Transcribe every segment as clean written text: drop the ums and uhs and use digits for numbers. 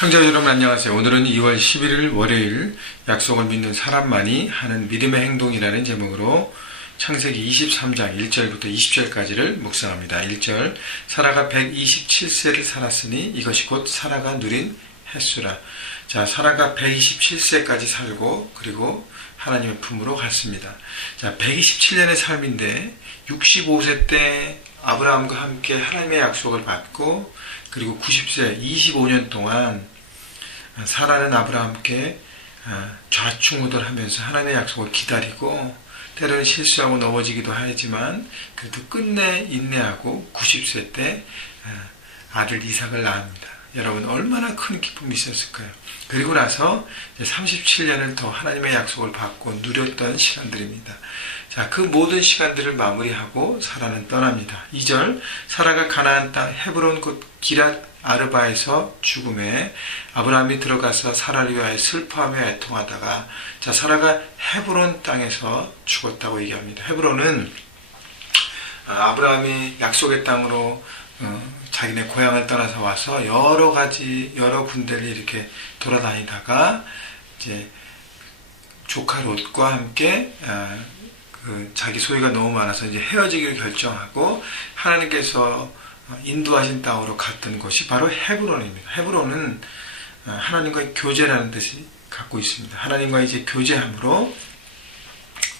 형제 여러분 안녕하세요. 오늘은 2월 11일 월요일 약속을 믿는 사람만이 하는 믿음의 행동이라는 제목으로 창세기 23장 1절부터 20절까지를 묵상합니다. 1절 사라가 127세를 살았으니 이것이 곧 사라가 누린 햇수라. 자, 사라가 127세까지 살고 그리고 하나님의 품으로 갔습니다. 자, 127년의 삶인데 65세 때 아브라함과 함께 하나님의 약속을 받고 그리고 90세 25년 동안 사라는 아브라함께 좌충우돌하면서 하나님의 약속을 기다리고 때로는 실수하고 넘어지기도 하지만 그래도 끝내 인내하고 90세 때 아들 이삭을 낳습니다. 여러분 얼마나 큰 기쁨이 있었을까요? 그리고 나서 37년을 더 하나님의 약속을 받고 누렸던 시간들입니다. 자, 그 모든 시간들을 마무리하고 사라는 떠납니다. 2절 사라가 가나안 땅 헤브론 곧 기랏 아르바에서 죽음에 아브라함이 들어가서 사라를 위하여 슬퍼하며 애통하다가 자, 사라가 헤브론 땅에서 죽었다고 얘기합니다. 헤브론은 아브라함이 약속의 땅으로 자기네 고향을 떠나서 와서 여러 군데를 이렇게 돌아다니다가 이제 조카 롯과 함께 자기 소유가 너무 많아서 이제 헤어지기를 결정하고 하나님께서 인도하신 땅으로 갔던 곳이 바로 헤브론입니다. 헤브론은 하나님과의 교제라는 뜻이 갖고 있습니다. 하나님과 이제 교제함으로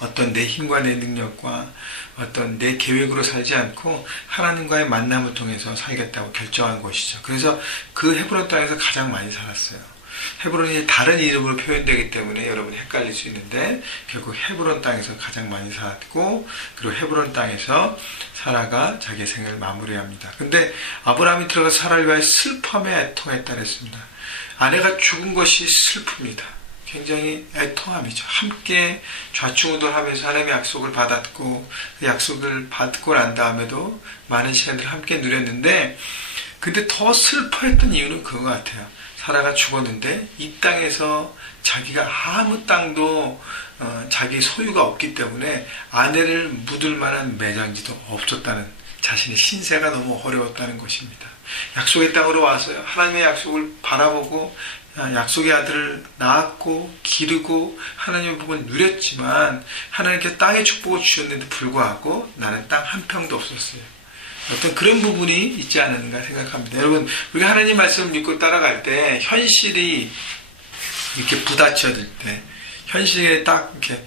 어떤 내 힘과 내 능력과 어떤 내 계획으로 살지 않고 하나님과의 만남을 통해서 살겠다고 결정한 것이죠. 그래서 그 헤브론 땅에서 가장 많이 살았어요. 헤브론이 다른 이름으로 표현되기 때문에 여러분 헷갈릴 수 있는데 결국 헤브론 땅에서 가장 많이 살았고 그리고 헤브론 땅에서 사라가 자기의 생을 마무리합니다. 근데 아브라함이 들어가서 사라를 위하여 슬퍼하며 애통했다 그랬습니다. 아내가 죽은 것이 슬픕니다. 굉장히 애통함이죠. 함께 좌충우돌하면서 하나님의 약속을 받았고 그 약속을 받고 난 다음에도 많은 시간들을 함께 누렸는데 근데 더 슬퍼했던 이유는 그거 같아요. 사라가 죽었는데 이 땅에서 자기가 아무 땅도 자기 소유가 없기 때문에 아내를 묻을 만한 매장지도 없었다는 자신의 신세가 너무 어려웠다는 것입니다. 약속의 땅으로 와서요. 하나님의 약속을 바라보고 약속의 아들을 낳았고 기르고 하나님의 복을 누렸지만 하나님께서 땅의 축복을 주셨는데 불구하고 나는 땅 한 평도 없었어요. 어떤 그런 부분이 있지 않은가 생각합니다. 여러분 우리가 하나님 말씀을 믿고 따라갈 때 현실이 이렇게 부딪혀질 때 현실에 딱 이렇게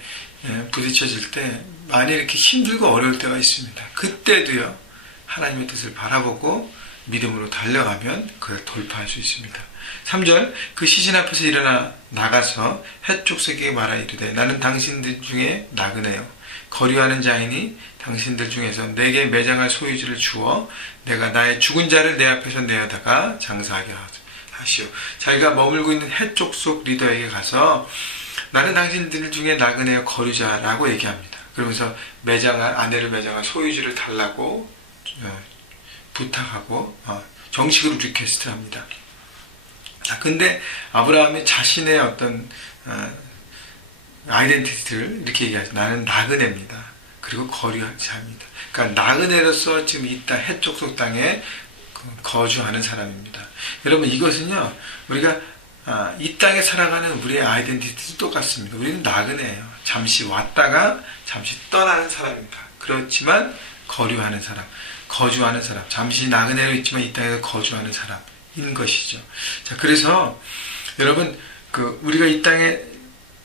부딪혀질 때 많이 이렇게 힘들고 어려울 때가 있습니다. 그때도요 하나님의 뜻을 바라보고 믿음으로 달려가면 그걸 돌파할 수 있습니다. 3절 그 시신 앞에서 일어나 나가서 헷족속에게 말하 이르되 나는 당신들 중에 나그네요. 거류하는 자이니 당신들 중에서 내게 매장할 소유지를 주어 내가 나의 죽은 자를 내 앞에서 내어다가 장사하게 하시오. 자기가 머물고 있는 헷족속 리더에게 가서 나는 당신들 중에 나그네요 거류자라고 얘기합니다. 그러면서 아내를 매장할 소유지를 달라고 부탁하고 정식으로 리퀘스트 합니다. 근데 아브라함이 자신의 어떤 아이덴티티를 이렇게 얘기하죠. 나는 나그네입니다. 그리고 거류자입니다. 그러니까 나그네로서 지금 이 땅 헷족속 땅에 거주하는 사람입니다. 여러분 이것은요 우리가 이 땅에 살아가는 우리의 아이덴티티도 똑같습니다. 우리는 나그네예요. 잠시 왔다가 잠시 떠나는 사람입니다. 그렇지만 거류하는 사람, 거주하는 사람, 잠시 나그네로 있지만 이 땅에서 거주하는 사람인 것이죠. 자, 그래서 여러분 우리가 이 땅에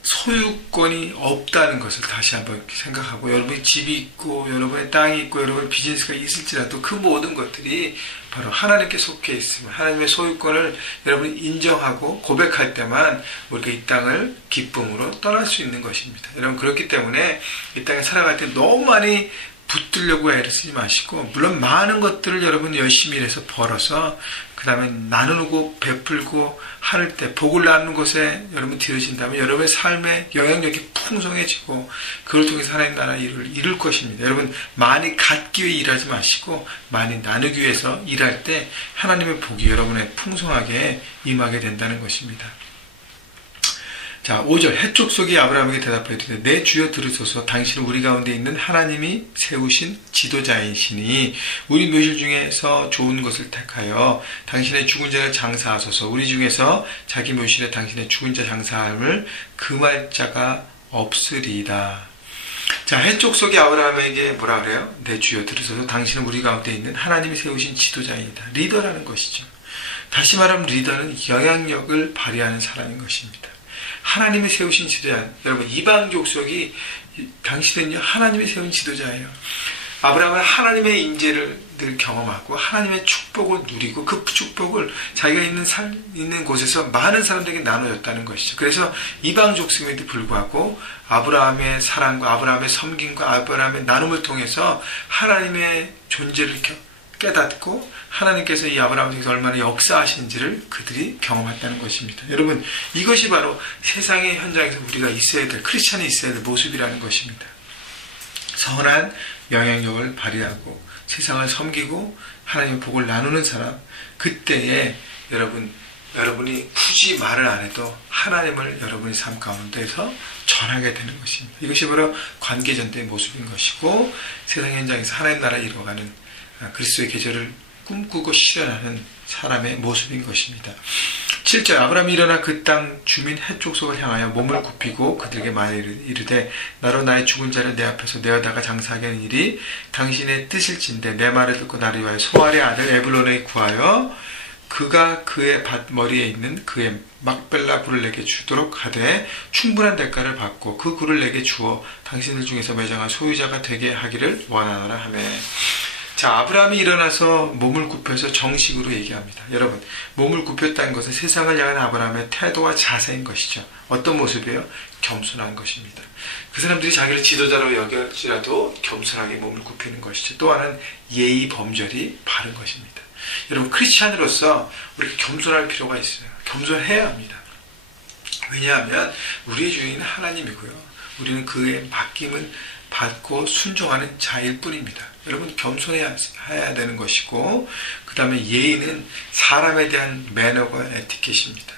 소유권이 없다는 것을 다시 한번 생각하고 여러분의 집이 있고 여러분의 땅이 있고 여러분의 비즈니스가 있을지라도 그 모든 것들이 바로 하나님께 속해 있으면 하나님의 소유권을 여러분이 인정하고 고백할 때만 우리가 이 땅을 기쁨으로 떠날 수 있는 것입니다. 여러분 그렇기 때문에 이 땅에 살아갈 때 너무 많이 붙들려고 애를 쓰지 마시고 물론 많은 것들을 여러분 열심히 일해서 벌어서 그 다음에 나누고 베풀고 할 때 복을 나누는 곳에 여러분 들여진다면 여러분의 삶의 영향력이 풍성해지고 그걸 통해서 하나님 나라 일을 이룰 것입니다. 여러분 많이 갖기 위해 일하지 마시고 많이 나누기 위해서 일할 때 하나님의 복이 여러분의 풍성하게 임하게 된다는 것입니다. 자, 5절 헷족속이 아브라함에게 대답하여 이르되 내 주여 들으소서. 당신은 우리 가운데 있는 하나님이 세우신 지도자이시니 우리 묘실 중에서 좋은 것을 택하여 당신의 죽은 자를 장사하소서. 우리 중에서 자기 묘실에 당신의 죽은 자 장사함을 금할 자가 없으리이다. 자, 헷족속이 아브라함에게 뭐라 그래요? 내 주여 들으소서. 당신은 우리 가운데 있는 하나님이 세우신 지도자이다. 리더라는 것이죠. 다시 말하면 리더는 영향력을 발휘하는 사람인 것입니다. 하나님이 세우신 지도자. 여러분, 이방 족속이 당신은요 하나님이 세운 지도자예요. 아브라함은 하나님의 임재를 늘 경험하고 하나님의 축복을 누리고 그 축복을 자기가 있는 곳에서 많은 사람들에게 나눠줬다는 것이죠. 그래서 이방 족속임에도 불구하고 아브라함의 사랑과 아브라함의 섬김과 아브라함의 나눔을 통해서 하나님의 존재를 깨닫고 하나님께서 이 아브라함에게 얼마나 역사하신지를 그들이 경험했다는 것입니다. 여러분, 이것이 바로 세상의 현장에서 우리가 있어야 될, 크리스찬이 있어야 될 모습이라는 것입니다. 선한 영향력을 발휘하고 세상을 섬기고 하나님의 복을 나누는 사람, 그때에 여러분이 굳이 말을 안 해도 하나님을 여러분의 삶 가운데서 전하게 되는 것입니다. 이것이 바로 관계전도의 모습인 것이고 세상 현장에서 하나님 나라를 이루어가는 그리스도의 계절을 꿈꾸고 실현하는 사람의 모습인 것입니다. 7절 아브라함이 일어나 그 땅 주민 헷족속을 향하여 몸을 굽히고 그들에게 말하기를 이르되 나로 나의 죽은 자를 내 앞에서 내어다가 장사하게 하는 일이 당신의 뜻일진데 내 말을 듣고 나를 위하여 소알의 아들 에블론에 구하여 그가 그의 밭머리에 있는 그의 막벨라 굴을 내게 주도록 하되 충분한 대가를 받고 그 굴을 내게 주어 당신들 중에서 매장한 소유자가 되게 하기를 원하노라 하며. 자, 아브라함이 일어나서 몸을 굽혀서 정식으로 얘기합니다. 여러분, 몸을 굽혔다는 것은 세상을 향한 아브라함의 태도와 자세인 것이죠. 어떤 모습이에요? 겸손한 것입니다. 그 사람들이 자기를 지도자로 여길지라도 겸손하게 몸을 굽히는 것이죠. 또 하나는 예의 범절이 바른 것입니다. 여러분, 크리스찬으로서 우리가 겸손할 필요가 있어요. 겸손해야 합니다. 왜냐하면 우리의 주인은 하나님이고요. 우리는 그의 맡김은 받고 순종하는 자일 뿐입니다. 여러분, 겸손해야 되는 것이고, 그 다음에 예의는 사람에 대한 매너가 에티켓입니다.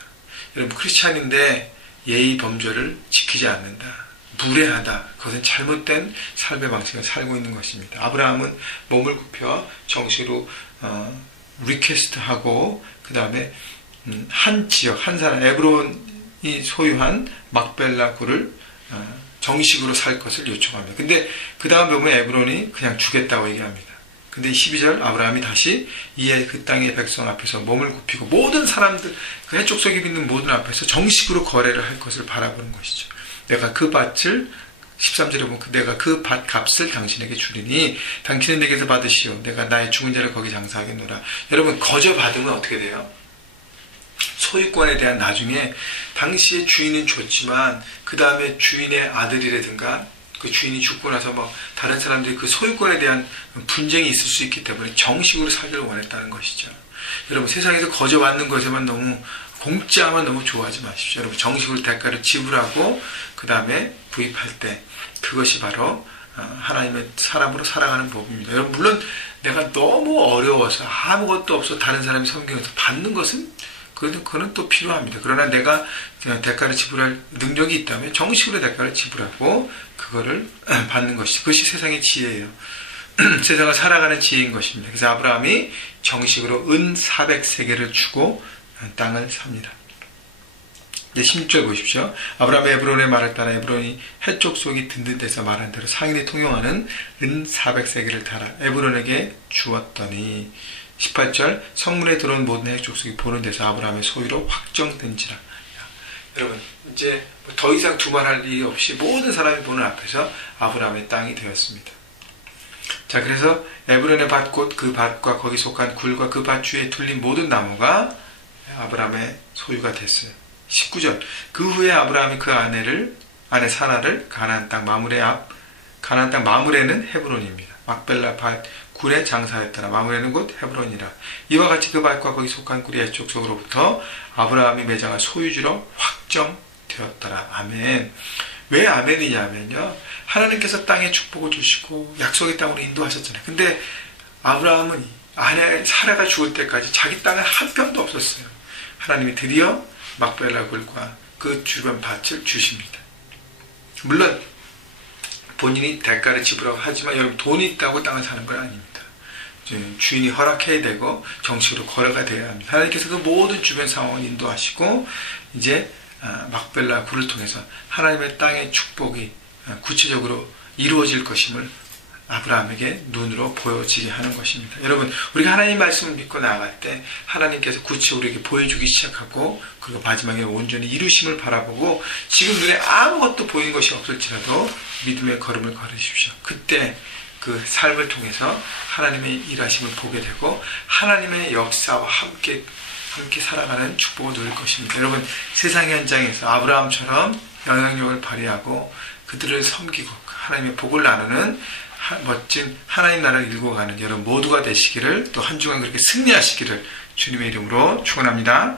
여러분, 크리스찬인데 예의 범절을 지키지 않는다, 무례하다, 그것은 잘못된 삶의 방식을 살고 있는 것입니다. 아브라함은 몸을 굽혀 정식으로 리퀘스트하고 그 다음에 한 지역, 한 사람, 에브론이 소유한 막벨라 굴을 정식으로 살 것을 요청합니다. 근데 그 다음 보면 에브론이 그냥 주겠다고 얘기합니다. 근데 12절 아브라함이 다시 이에 그 땅의 백성 앞에서 몸을 굽히고 모든 사람들, 그 해족속에 있는 모든 앞에서 정식으로 거래를 할 것을 바라보는 것이죠. 내가 그 밭을 13절에 보면 내가 그 밭 값을 당신에게 주리니 당신은 내게서 받으시오. 내가 나의 죽은 자를 거기 장사하겠노라. 여러분, 거저 받으면 어떻게 돼요? 소유권에 대한 나중에 당시에 주인은 줬지만 그 다음에 주인의 아들이라든가 그 주인이 죽고 나서 뭐 다른 사람들이 그 소유권에 대한 분쟁이 있을 수 있기 때문에 정식으로 사기를 원했다는 것이죠. 여러분, 세상에서 거저 받는 것에만 너무 공짜만 너무 좋아하지 마십시오. 여러분, 정식으로 대가를 지불하고 그 다음에 구입할 때 그것이 바로 하나님의 사람으로 살아가는 법입니다. 여러분, 물론 내가 너무 어려워서 아무것도 없어 다른 사람이 섬기면서 받는 것은 그거는 또 필요합니다. 그러나 내가 대가를 지불할 능력이 있다면 정식으로 대가를 지불하고 그거를 받는 것이, 그것이 세상의 지혜예요. 세상을 살아가는 지혜인 것입니다. 그래서 아브라함이 정식으로 은 400세겔을 주고 땅을 삽니다. 이제 16절 보십시오. 아브라함의 에브론의 말을 따라 에브론이 헷족속이 든든해서 말한 대로 상인이 통용하는 은 400세겔을 달아 에브론에게 주었더니 18절 성문에 들어온 모든 헷족속이 보는 데서 아브라함의 소유로 확정된지라. 여러분, 이제 더 이상 두말할 일이 없이 모든 사람이 보는 앞에서 아브라함의 땅이 되었습니다. 자, 그래서 에브론의 밭 곧 그 밭과 거기 속한 굴과 그 밭 주위에 둘린 모든 나무가 아브라함의 소유가 됐어요. 19절 그 후에 아브라함이 그 아내 사라를 가나안 땅 마므레는 헤브론입니다. 막벨라 밭 굴에 장사했더라. 마므레는 곧 헤브론이라. 이와 같이 그 밭과 거기 속한 굴이 헷족속으로부터 아브라함이 매장한 소유주로 확정되었더라. 아멘. 왜 아멘이냐면요, 하나님께서 땅에 축복을 주시고 약속의 땅으로 인도하셨잖아요. 근데 아브라함은 아내 사라가 죽을 때까지 자기 땅에 한 평도 없었어요. 하나님이 드디어 막벨라 굴과 그 주변 밭을 주십니다. 물론 본인이 대가를 지불하고 하지만 여러분 돈이 있다고 땅을 사는 건 아닙니다. 주인이 허락해야 되고 정식으로 거래가 돼야 합니다. 하나님께서 그 모든 주변 상황을 인도하시고 이제 막벨라 굴을 통해서 하나님의 땅의 축복이 구체적으로 이루어질 것임을 아브라함에게 눈으로 보여지게 하는 것입니다. 여러분, 우리가 하나님 말씀을 믿고 나아갈 때 하나님께서 구체적으로 우리에게 보여주기 시작하고 그리고 마지막에 온전히 이루심을 바라보고 지금 눈에 아무것도 보이는 것이 없을지라도 믿음의 걸음을 걸으십시오. 그때 그 삶을 통해서 하나님의 일하심을 보게 되고 하나님의 역사와 함께 살아가는 축복을 누릴 것입니다. 여러분, 세상 현장에서 아브라함처럼 영향력을 발휘하고 그들을 섬기고 하나님의 복을 나누는 멋진 하나님 나라를 일궈가는 여러분 모두가 되시기를, 또 한 주간 그렇게 승리하시기를 주님의 이름으로 축원합니다.